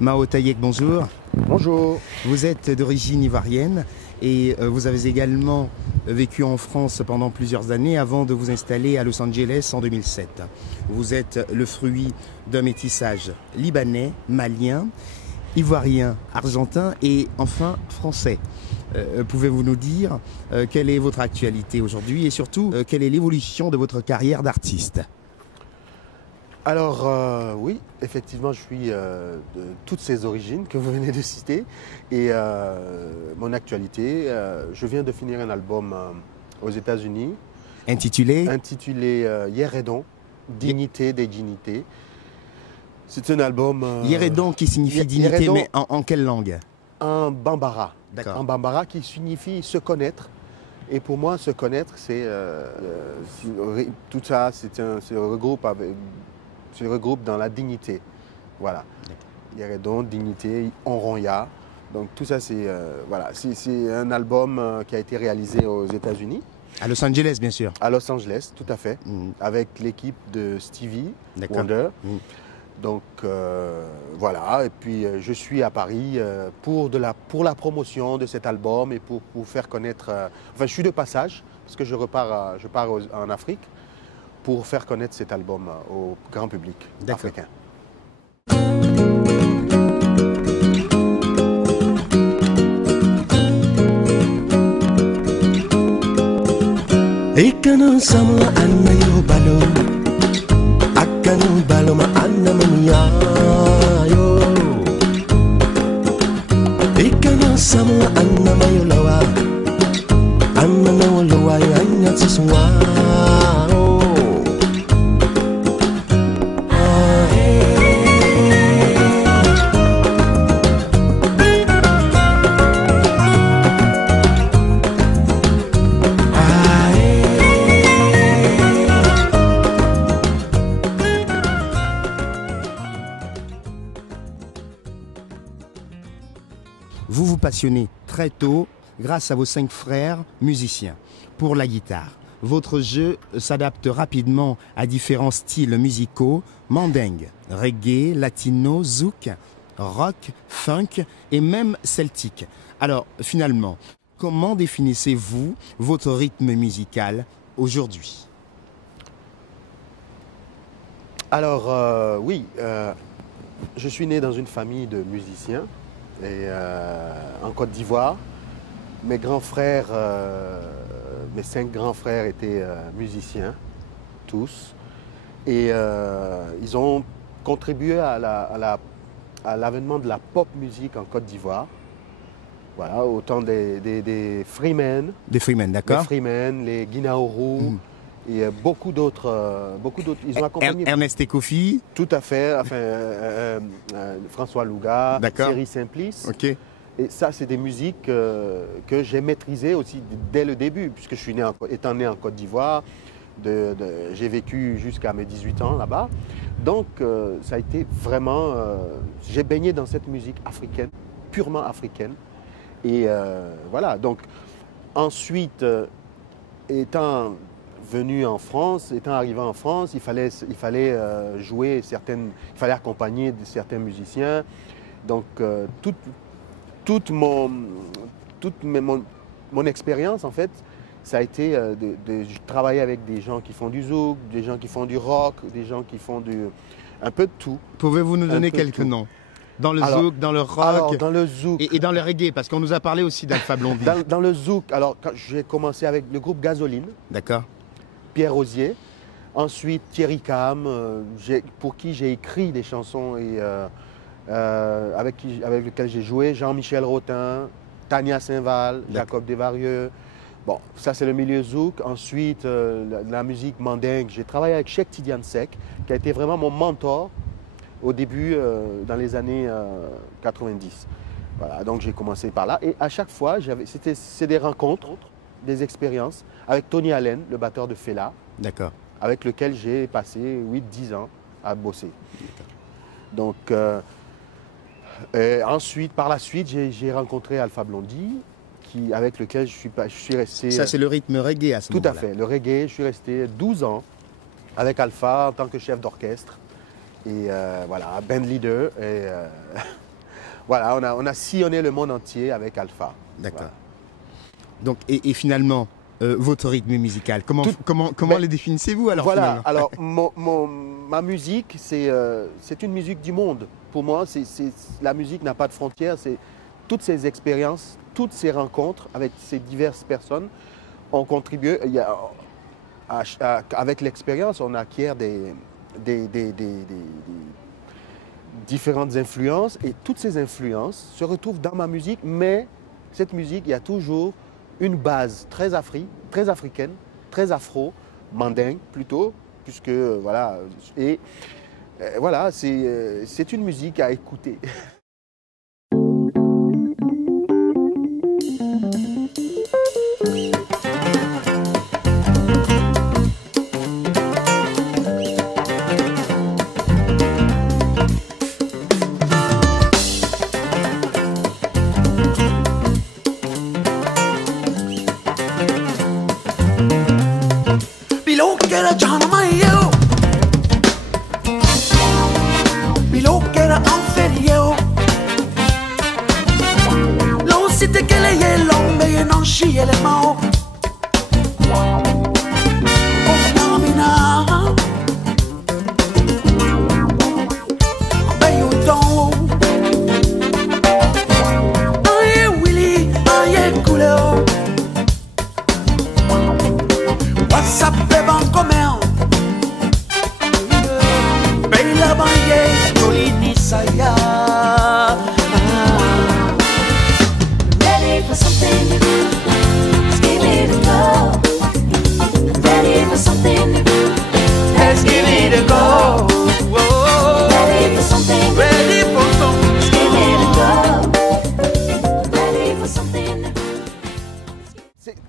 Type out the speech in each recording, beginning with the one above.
Mao Tayek, bonjour. Bonjour. Vous êtes d'origine ivoirienne et vous avez également vécu en France pendant plusieurs années avant de vous installer à Los Angeles en 2007. Vous êtes le fruit d'un métissage libanais, malien, ivoirien, argentin et enfin français. Pouvez-vous nous dire quelle est votre actualité aujourd'hui et surtout quelle est l'évolution de votre carrière d'artiste? Alors oui, effectivement, je suis de toutes ces origines que vous venez de citer. Et mon actualité, je viens de finir un album aux États-Unis Intitulé Yéredon, Dignité des dignités. C'est un album... Yéredon qui signifie dignité, Yéredon, mais en quelle langue? en bambara. D'accord. En bambara qui signifie se connaître. Et pour moi, se connaître, c'est tout ça, se regroupe dans la dignité. Voilà. Yéredon, dignité, Onronya. Donc tout ça, c'est voilà. C'est un album qui a été réalisé aux États-Unis. À Los Angeles, bien sûr. À Los Angeles, tout à fait. Avec l'équipe de Stevie Wonder. Donc voilà, et puis je suis à Paris pour la promotion de cet album et pour faire connaître... enfin, je suis de passage, parce que je pars en Afrique pour faire connaître cet album au grand public africain. Akanu baloma anamania yo Ikana samu anamayo lawa Anana lawa yanya tswa Vous vous passionnez très tôt grâce à vos 5 frères musiciens pour la guitare. Votre jeu s'adapte rapidement à différents styles musicaux, mandingue, reggae, latino, zouk, rock, funk et même celtique. Alors finalement, comment définissez-vous votre rythme musical aujourd'hui? Alors oui, je suis né dans une famille de musiciens. Et en Côte d'Ivoire, mes grands frères, mes 5 grands frères étaient musiciens, tous. Et ils ont contribué à l'avènement de la pop musique en Côte d'Ivoire. Voilà, autant des Freemen. Des Freemen, d'accord. Les Freemen, les Guinaourou. Et beaucoup d'autres, ils ont accompagné... Ernest et Kofi. Tout à fait, enfin, François Louga, Thierry Simplice. Okay. Et ça, c'est des musiques que j'ai maîtrisées aussi dès le début, puisque je suis étant né en Côte d'Ivoire, j'ai vécu jusqu'à mes 18 ans là-bas. Donc, ça a été vraiment... j'ai baigné dans cette musique africaine, purement africaine. Et voilà, donc, ensuite, étant arrivé en France, il fallait jouer il fallait accompagner certains musiciens. Donc toute mon expérience en fait, ça a été de travailler avec des gens qui font du zouk, des gens qui font du rock, des gens qui font un peu de tout. Pouvez-vous nous donner quelques noms? Dans le zouk, dans le rock dans le zouk. Et dans le reggae, parce qu'on nous a parlé aussi d'Alpha Blondy. Dans le zouk, alors j'ai commencé avec le groupe Gasoline. D'accord. Pierre Rosier, ensuite Thierry Cam, pour qui j'ai écrit des chansons et avec lesquels j'ai joué, Jean-Michel Rotin, Tania Saint-Val, Jacob Desvarieux. Bon, ça c'est le milieu zouk. Ensuite, la musique mandingue, j'ai travaillé avec Cheikh Tidiane Seck, qui a été vraiment mon mentor au début, dans les années 90. Voilà, donc j'ai commencé par là. Et à chaque fois, c'est des rencontres, des expériences avec Tony Allen, le batteur de Fela, avec lequel j'ai passé 8-10 ans à bosser. Donc, ensuite, par la suite, j'ai rencontré Alpha Blondy, avec lequel je suis resté... Ça, c'est le rythme reggae à ce moment-là. Tout à fait, le reggae. Je suis resté 12 ans avec Alpha en tant que chef d'orchestre. Et voilà, band leader. Et Voilà, on a sillonné le monde entier avec Alpha. D'accord. Voilà. Donc, et finalement, votre rythme musical, comment les définissez-vous alors Voilà, finalement? alors ma musique, c'est une musique du monde. Pour moi, la musique n'a pas de frontières. C'est toutes ces expériences, toutes ces rencontres avec ces diverses personnes ont contribué. Avec l'expérience, on acquiert des différentes influences et toutes ces influences se retrouvent dans ma musique, mais cette musique, il y a toujours une base très africaine, très afro-mandingue plutôt, puisque voilà, et voilà, c'est une musique à écouter.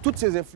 Toutes ces influences.